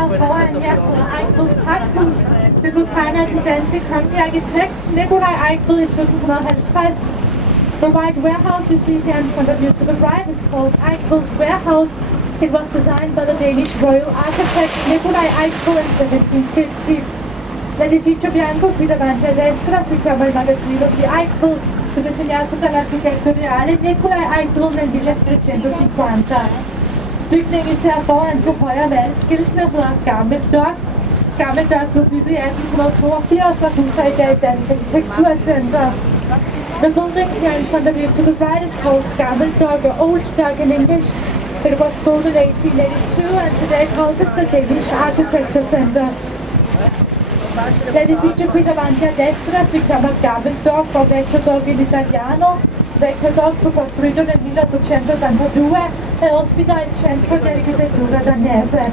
her foran jer sidder Eigtveds Pakhus. Det blev tegnet af den danske kongelige arkitekt Nikolaj Eigtved i 1750. The white warehouse you see here in front of you to the right is called Eigtveds Warehouse. It was designed by the Danish royal architect Nikolaj Eigtved in 1750. L'edificio bianco qui davanti a destra si chiama il magazzino di Eigtved, fu disegnato dall'architetto reale Nikolaj Eigtved nel 1750. Bygningen ser foran til højre ved alle skiltene hedder Gammel Dok. Gammel Dok blev bygget i 1882 og huser i dag Dansk Arkitekturcenter. The building here in front of you to the right is called Gammel Dok or Old Dok in English. It was built in 1882 and today houses the Danish Architecture Center. L'edificio qui davanti a destra si chiama Gammel Dok o Vecchio Dok in italiano. Vecchio Dok fu costruito nel 1882 e ospita il centro di architettura danese.